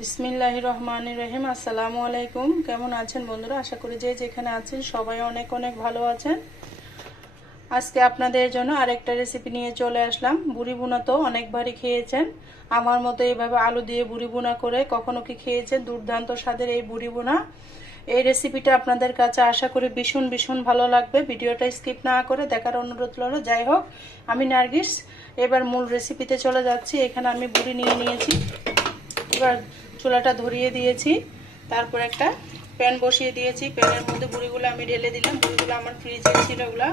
বিসমিল্লাহির রহমানির রহিম। আসসালামু আলাইকুম। কেমন আছেন বন্ধুরা? আশা করি যে যেখানে আছেন সবাই অনেক অনেক ভালো আছেন। আজকে আপনাদের জন্য আরেকটা রেসিপি নিয়ে চলে আসলাম। বুড়ি বোনা তো অনেকবারই খেয়েছেন। আমার মতো এইভাবে আলু দিয়ে বুড়ি বোনা করে কখনো কি খেয়েছেন? দুর্দান্ত স্বাদের এই বুড়ি বোনা। এই রেসিপিটা আপনাদের কাছে আশা করি ভীষণ ভীষণ ভালো লাগবে। ভিডিওটা স্কিপ না করে দেখার অনুরোধ রইল। যাই হোক, আমি নার্গিস। এবার মূল রেসিপিতে চলে যাচ্ছি। এখানে আমি বুড়ি নিয়ে নিয়েছি। এবার চুলাটা ধরিয়ে দিয়েছি। তারপর একটা প্যান বসিয়ে দিয়েছি। প্যানের মধ্যে বুড়িগুলো আমি ঢেলে দিলাম। বুড়িগুলো আমার ফ্রিজে ছিল, ওগুলা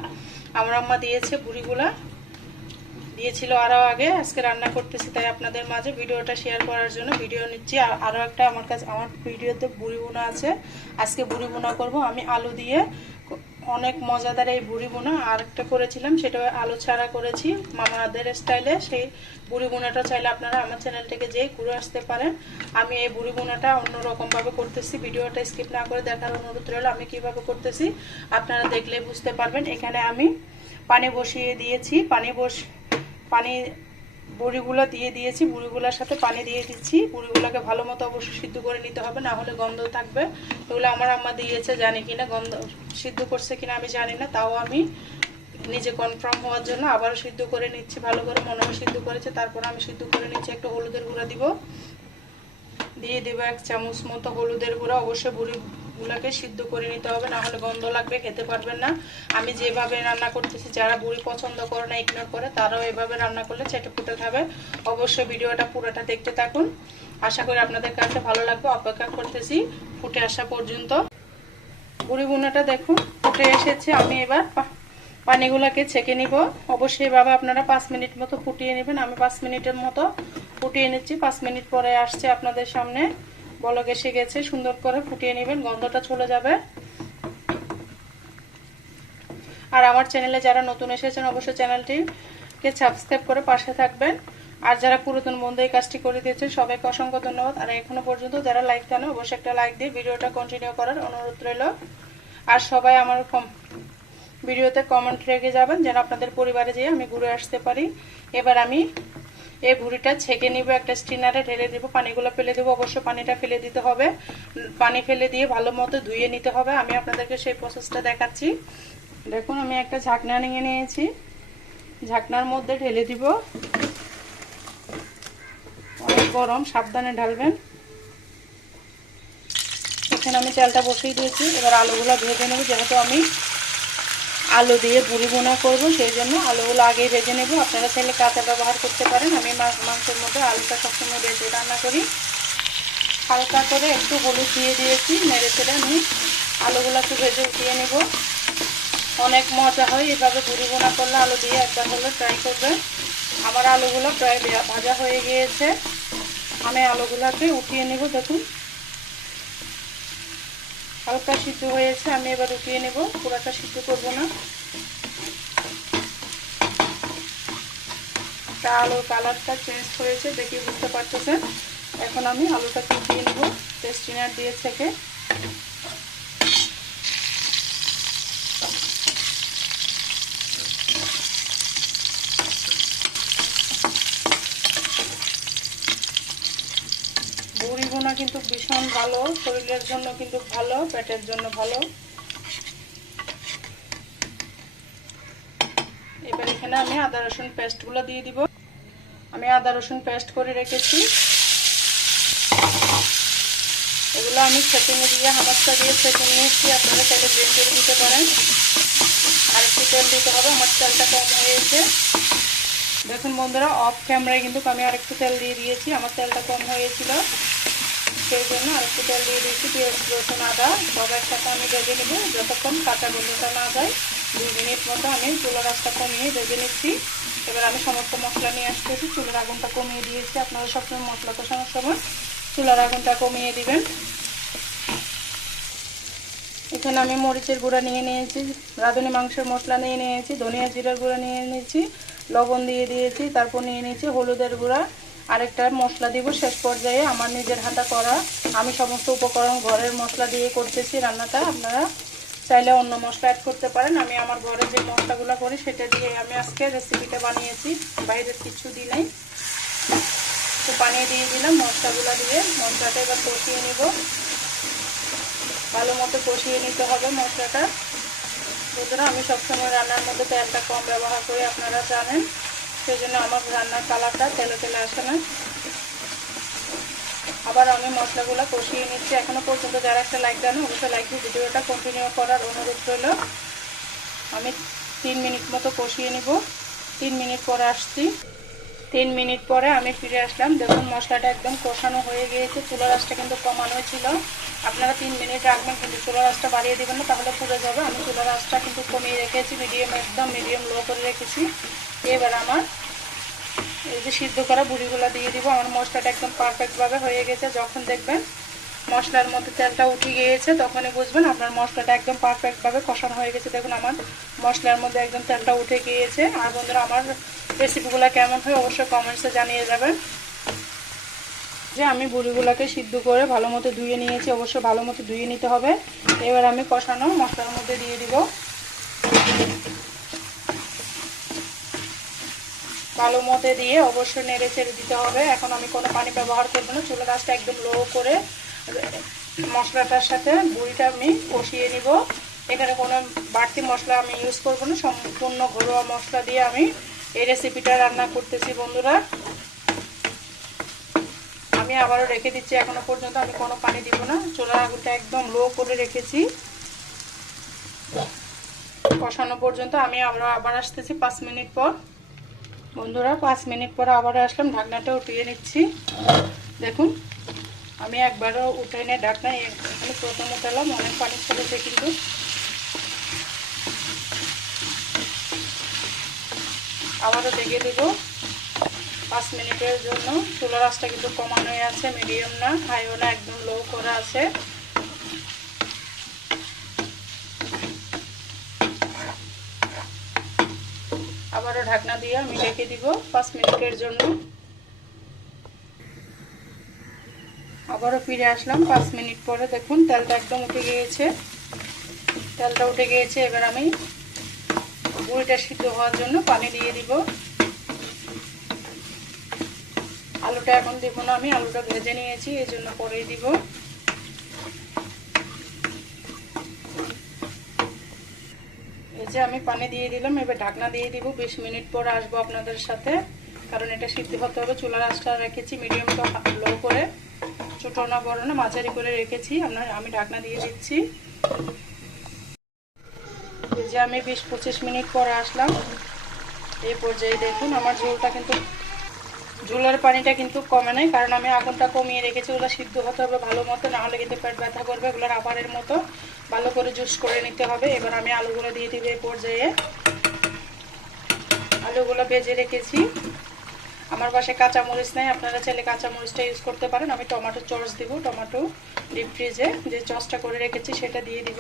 আমার আম্মা দিয়েছে। বুড়িগুলা দিয়েছিল আরও আগে। আজকে রান্না করতেছি, তাই আপনাদের মাঝে ভিডিওটা শেয়ার করার জন্য ভিডিও নিচ্ছি। আরও একটা আমার ভিডিওতে বুড়ি বোনা আছে। আজকে বুড়ি বোনা করব আমি আলু দিয়ে। অনেক মজাদার এই বুড়ি বোনা। আর একটা করেছিলাম, সেটা আলু ছাড়া করেছি মামাদের স্টাইলে। সেই বুড়ি বোনাটা চাইলে আপনারা আমার চ্যানেলটাকে যেয়ে ঘুরে আসতে পারেন। আমি এই বুড়ি বোনাটা অন্যরকমভাবে করতেছি। ভিডিওটা স্কিপ না করে দেখার অনুরোধ রইল। আমি কিভাবে করতেছি আপনারা দেখলে বুঝতে পারবেন। এখানে আমি পানি বসিয়ে দিয়েছি। পানি বড়িগুলো দিয়ে দিয়েছি। বুড়িগুলোর সাথে পানি দিয়ে দিচ্ছি। বুড়িগুলোকে ভালো মতো অবশ্যই সিদ্ধ করে নিতে হবে, না হলে গন্ধ থাকবে। এগুলো আমার আম্মা দিয়েছে, জানি কিনা গন্ধ সিদ্ধ করছে কিনা আমি জানি না, তাও আমি নিজে কনফার্ম হওয়ার জন্য আবারও সিদ্ধ করে নিচ্ছি। ভালো করে মনে হয় সিদ্ধ করেছে, তারপর আমি সিদ্ধ করে নিচ্ছি। একটু হলুদের গুঁড়া দিয়ে দেবো 1 চামচ মতো হলুদের গুঁড়া। অবশ্যই বুড়িগুলোকে সিদ্ধ করে নিতে হবে, না হলে গন্ধ লাগবে, খেতে পারবেন না। আমি যেভাবে রান্না করতেছি, যারা বুড়ি পছন্দ করে না, ইগনোর করে, তারাও এভাবে রান্না করলে চেটে পুটে খাবে। অবশ্যই ভিডিওটা পুরোটা দেখতে থাকুন। আশা করি আপনাদের কাছে ভালো লাগবে। অপেক্ষা করতেছি ফুটে আসা পর্যন্ত। বুড়ি বোনাটা দেখুন ফুটে এসেছে। আমি এবার পানিগুলোকে ছেঁকে নিব। অবশ্যই এভাবে আপনারা 5 মিনিট মতো ফুটিয়ে নেবেন। আমি 5 মিনিটের মতো ফুটিয়ে নিচ্ছি। 5 মিনিট পরে আসছে আপনাদের সামনে। বলক এসে গেছে। সুন্দর করে ফুটিয়ে নেবেন, গন্ধটা চলে যাবে। আর আমার চ্যানেলে যারা নতুন এসেছেন অবশ্যই চ্যানেলটিকে সাবস্ক্রাইব করে পাশে থাকবেন। আর যারা পুরাতন বন্ধু এই কাজটি করে দিয়েছেন সবাইকে অসংখ্য ধন্যবাদ। আর এখনো পর্যন্ত যারা লাইক দেন অবশ্যই একটা লাইক দিয়ে ভিডিওটা কন্টিনিউ করার অনুরোধ রইল। আর সবাই আমার ভিডিওতে কমেন্ট রেখে যাবেন, যেন আপনাদের পরিবারে যেয়ে আমি ঘুরে আসতে পারি। এবার আমি এই বুড়িটা ছেঁকে নিব। একটা স্ট্রেনারে ঢেলে দেবো। পানিগুলো ফেলে দেবো। অবশ্যই পানিটা ফেলে দিতে হবে। পানি ফেলে দিয়ে ভালো মতো ধুয়ে নিতে হবে। আমি আপনাদেরকে সেই প্রসেসটা দেখাচ্ছি। দেখুন আমি একটা ঝাঁকনা নিয়ে নিয়েছি। ঝাঁকনার মধ্যে ঢেলে দিব। অনেক গরম, সাবধানে ঢালবেন। এখানে আমি তেলটা বসিয়ে দিয়েছি। এবার আলুগুলো ভেজে নেব। যেহেতু আমি আলু দিয়ে বুড়ি বোনা করবো, সেই জন্য আলুগুলো আগেই ভেজে নেব। আপনারা চাইলে কাঁচা ব্যবহার করতে পারেন। আমি মাংসের মধ্যে আলুটা সবসময় ভেজে রান্না করি। হালকা করে একটু হলুদ দিয়ে দিয়েছি। নেড়ে চেড়ে আমি আলুগুলোকে ভেজে উঠিয়ে নেব। অনেক মজা হয় এভাবে বুড়ি বোনা করলে। আলু দিয়ে একবার হলে ট্রাই করবেন। আমার আলুগুলো প্রায় ভাজা হয়ে গিয়েছে। আমি আলুগুলোকে উঠিয়ে নেব। দেখুন হালকা সিদ্ধ হয়েছে। আমি এবার উঠিয়ে নেব, পুরোটা সিদ্ধ করবো না। আলুর কালারটা চেঞ্জ হয়েছে, দেখে বুঝতে পারতেছেন। এখন আমি আলুটাকে উঠিয়ে নেব স্ট্রেনার দিয়ে থেকে। বুড়ি বোনা কিন্তু ভীষণ ভালো, শরীরের জন্য কিন্তু ভালো, পেটের জন্য ভালো। এবার এখানে আমি আদা রসুন পেস্টগুলো দিয়ে দিব। আমি আদা রসুন পেস্ট করে রেখেছি। এগুলো আমি ছেঁকে নিয়ে হামাসটা দিয়ে ছেঁকে নিয়েছি। আপনারা চাইলে ব্লেন্ড করে দিতে পারেন। আর একটু তেল দিতে হবে। আমার তেলটা কম হয়েছে। দেখুন বন্ধুরা, অফ ক্যামেরায় কিন্তু আমি আরেকটু তেল দিয়ে দিয়েছি। আমার তেলটা কম হয়েছিল, সেই জন্য আরেকটু তেল দিয়ে দিয়েছি। পেঁয়াজ রসুন আদা সব একসাথে আমি ভেজে নেব যতক্ষণ কাঁচা গন্ধটা না যায়। 2 মিনিট মতো আমি চুলার আঁচটা কমিয়ে ভেজে নিচ্ছি। এবার আমি সমস্ত মশলা নিয়ে আসতেছি। চুলার আগুনটা কমিয়ে দিয়েছি। আপনারা সবসময় মশলা কষানোর সময় চুলার আগুনটা কমিয়ে দিবেন। এখানে আমি মরিচের গুঁড়া নিয়ে নিয়েছি, রাঁধুনি মাংসের মশলা নিয়ে নিয়েছি, ধনিয়া জিরার গুঁড়া নিয়ে নিয়েছি, লবণ দিয়ে দিয়েছি, তারপর নিয়ে নিয়েছি হলুদের গুঁড়া। আরেকটা মশলা দিব শেষ পর্যায়ে, আমার নিজের হাতে করা। আমি সমস্ত উপকরণ ঘরের মশলা দিয়ে করতেছি রান্নাটা। আপনারা চাইলে অন্য মশলা অ্যাড করতে পারেন। আমি আমার ঘরে যে মশলাগুলো করি সেটা দিয়ে আমি আজকে রেসিপিটা বানিয়েছি, বাইরের কিছু দিই নাই। একটু পানি দিয়ে দিলাম মশলাগুলো দিয়ে। মশলাটা এবার কষিয়ে নিব, ভালো মতো কষিয়ে নিতে হবে মশলাটা। বন্ধুরা আমি সবসময় রান্নার মধ্যে তেলটা কম ব্যবহার করি, আপনারা জানেন, সেই জন্য আমার রান্নার কালারটা তেলে তেলে আসে না। আবার আমি মশলাগুলো কষিয়ে নিচ্ছি। এখনো পর্যন্ত যারা একটা লাইক দেন অবশ্যই লাইক দিয়ে ভিডিওটা কন্টিনিউ করার অনুরোধ রইল। আমি 3 মিনিট মতো কষিয়ে নিব। 3 মিনিট পরে আসছি। 3 মিনিট পরে আমি ফিরে আসলাম। দেখুন মশলাটা একদম কষানো হয়ে গিয়েছে। চুলার আঁচটা কিন্তু কমানো ছিল। আপনারা 3 মিনিট রাখবেন, কিন্তু চুলার আঁচটা বাড়িয়ে দেবেন না, তাহলে পুড়ে যাবে। আমি চুলার আঁচটা কিন্তু কমিয়ে রেখেছি, একদম মিডিয়াম লো করে রেখেছি। এবার আমার এই যে সিদ্ধ করা বুড়িগুলো দিয়ে দিব। আমার মশলাটা একদম পারফেক্টভাবে হয়ে গেছে। যখন দেখবেন মশলার মধ্যে তেলটা উঠে গিয়েছে তখনই বুঝবেন আপনার মশলাটা একদম পারফেক্টভাবে কষানো হয়ে গেছে। দেখুন আমার মশলার মধ্যে একদম তেলটা উঠে গিয়েছে। আর বন্ধুরা আমার রেসিপিগুলো কেমন হয় অবশ্যই কমেন্টসে জানিয়ে যাবেন। যে আমি বুড়িগুলোকে সিদ্ধ করে ভালো মতো ধুয়ে নিয়েছি, অবশ্যই ভালো মতো ধুয়ে নিতে হবে। এবার আমি কষানো মশলার মধ্যে দিয়ে দিব। ভালো মতো দিয়ে অবশ্যই নেড়ে চেড়ে দিতে হবে। এখন আমি কোনো পানি ব্যবহার করবো না, চুলার আঁচটা একদম লো করে মশলাটার সাথে বুড়িটা আমি কষিয়ে নিব। এখানে কোনো বাড়তি মশলা আমি ইউজ করব না, সম্পূর্ণ ঘরোয়া মশলা দিয়ে আমি এই রেসিপিটা রান্না করতেছি। বন্ধুরা আমি আবারও রেখে দিচ্ছি। এখনো পর্যন্ত আমি কোনো পানি দিব না, চুলার আগুনটা একদম লো করে রেখেছি। কষানো পর্যন্ত আমি আবার আসতেছি 5 মিনিট পর। বন্ধুরা 5 মিনিট পরে আবার আসলাম, ঢাকনাটা উঠিয়ে নিচ্ছি। দেখুন আমি একবারও উঠে নিয়ে ঢাকনা এখানে প্রথম উঠালাম, অনেক পানি ছেড়েছে, কিন্তু আবারও দেখে দেব 5 মিনিটের জন্য। চুলার আঁচটা কিন্তু কমানোই আছে, মিডিয়াম না হাইও না, একদম লো করা আছে। আবারও ঢাকনা দিয়ে আমি রেখে দিব 5 মিনিটের জন্য। আবারও ফিরে আসলাম 5 মিনিট পরে। দেখুন তেলটা একদম উঠে গিয়েছে, তেলটা উঠে গিয়েছে। এবার আমি বুড়িটা সিদ্ধ হওয়ার জন্য পানি দিয়ে দিব। আলুটা এখন দিব না, আমি আলুটা ভেজে নিয়েছি, এই জন্য পরেই দিব। এই যে আমি পানি দিয়ে দিলাম, এবার ঢাকনা দিয়ে দিব। 20 মিনিট পর আসবো আপনাদের সাথে, কারণ এটা সিদ্ধ হতে হবে। চুলার আঁচটা রেখেছি মিডিয়াম টু লো করে, ছোটো না বড় না মাঝারি করে রেখেছি। আমি ঢাকনা দিয়ে দিচ্ছি। এই যে আমি 20-25 মিনিট পরে আসলাম। এই পর্যায়ে দেখুন আমার ঝোলটা কিন্তু, ঝোলের পানিটা কিন্তু কমে নাই, কারণ আমি আগুনটা কমিয়ে রেখেছি। ওগুলো সিদ্ধ হতে হবে ভালো মতো, নাহলে কিন্তু পেট ব্যথা করবে। এগুলো রাবারের মতো ভালো করে জুস করে নিতে হবে। এবার আমি আলুগুলো দিয়ে দিব এই পর্যায়ে। আলুগুলো ভেজে রেখেছি। আমার বাসায় কাঁচামরিচ নেই, আপনারা চাইলে কাঁচামরিচটা ইউজ করতে পারেন। আমি টমেটো সস দিব, টমেটো ডিপ ফ্রিজে যে সসটা করে রেখেছি সেটা দিয়ে দিব।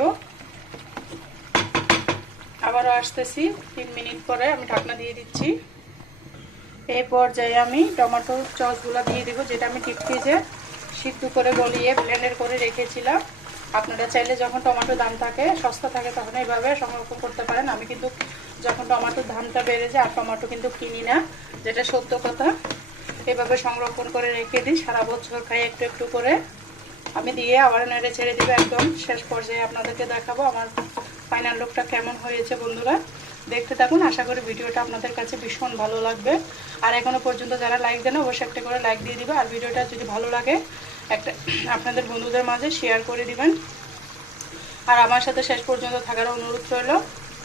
আবারও আসতেছি 3 মিনিট পরে, আমি ঢাকনা দিয়ে দিচ্ছি। এই পর্যায়ে আমি টমেটো সসগুলো দিয়ে দিব, যেটা আমি ডিপ ফ্রিজে সিদ্ধ করে গলিয়ে ব্লেন্ডার করে রেখেছিলাম। আপনারা চাইলে যখন টমেটোর দাম থাকে, সস্তা থাকে, তখন এইভাবে সংরক্ষণ করতে পারেন। আমি কিন্তু যখন টমেটোর দামটা বেড়ে যায় আর টমেটো কিন্তু কিনি না, যেটা সত্য কথা। এভাবে সংরক্ষণ করে রেখে দিই, সারা বছর খাই একটু একটু করে। আমি দিয়ে আবার নেড়ে ছেড়ে দিব। একদম শেষ পর্যায়ে আপনাদেরকে দেখাবো আমার ফাইনাল লুকটা কেমন হয়েছে। বন্ধুরা দেখতে থাকুন, আশা করি ভিডিওটা আপনাদের কাছে ভীষণ ভালো লাগবে। আর এখনো পর্যন্ত যারা লাইক দেন অবশ্যই একটা করে লাইক দিয়ে দিবে। আর ভিডিওটা যদি ভালো লাগে একটা আপনাদের বন্ধুদের মাঝে শেয়ার করে দিবেন। আর আমার সাথে শেষ পর্যন্ত থাকার অনুরোধ রইল।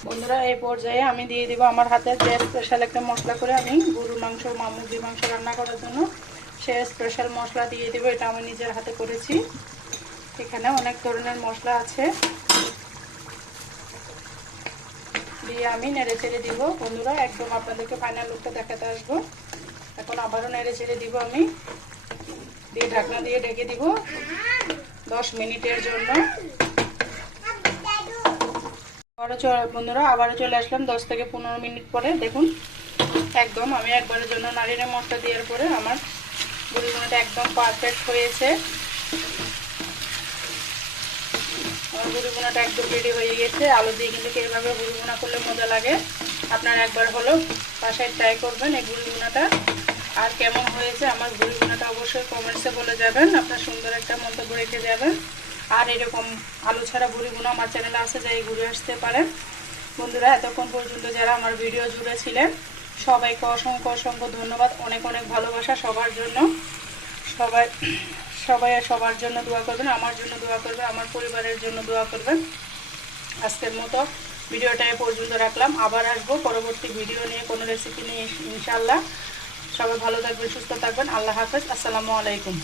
বন্ধুরা এই পর্যায়ে আমি দিয়ে দিব আমার হাতে যে স্পেশাল একটা মশলা করে আমি গরুর মাংস মুরগির মাংস রান্না করার জন্য সেই স্পেশাল মশলা দিয়ে দিব। এটা আমি নিজের হাতে করেছি। এখানে অনেক ধরনের মশলা আছে, দিয়ে আমি নেড়ে চেড়ে দিব। বন্ধুরা একদম আপনাদেরকে ফাইনাল লুকটা দেখাতে আসবো। এখন আবারও নেড়ে চেড়ে দিব আমি, দিয়ে ঢাকনা দিয়ে ঢেকে দিব 10 মিনিটের জন্য। বন্ধুরা আবারও চলে আসলাম 10 থেকে 15 মিনিট পরে। দেখুন একদম আমি একবারের জন্য নাড়িয়ে মশলা দেওয়ার পরে আমার বুড়িগুলোটা একদম পারফেক্ট হয়েছে। আমার বুড়িগুলোটা একদম রেডি হয়ে গেছে। আলু দিয়ে কিন্তু এইভাবে বুড়িগুনা করলে মজা লাগে। আপনারা একবার হলো বাসায় ট্রাই করবেন এই বুড়িগুনাটা। আর কেমন হয়েছে আমার বুড়ি ভুনাটা অবশ্যই কমেন্টসে বলে যাবেন, আপনার সুন্দর একটা মন্তব্য রেখে যাবেন। আর এরকম আলু ছাড়া বুড়ি ভুনা আমার চ্যানেলে আছে, যাই ঘুরে আসতে পারেন। বন্ধুরা এতক্ষণ পর্যন্ত যারা আমার ভিডিও জুড়ে ছিলেন সবাইকে অসংখ্য অসংখ্য ধন্যবাদ, অনেক অনেক ভালোবাসা সবার জন্য। সবাই সবার জন্য দোয়া করবেন, আমার জন্য দোয়া করবেন, আমার পরিবারের জন্য দোয়া করবেন। আজকের মতো ভিডিওটা এ পর্যন্ত রাখলাম, আবার আসবো পরবর্তী ভিডিও নিয়ে, কোনো রেসিপি নিয়ে ইনশাআল্লাহ। সবাই ভালো থাকবেন, সুস্থ থাকবেন, আল্লাহ হাফেজ, আসসালামু আলাইকুম।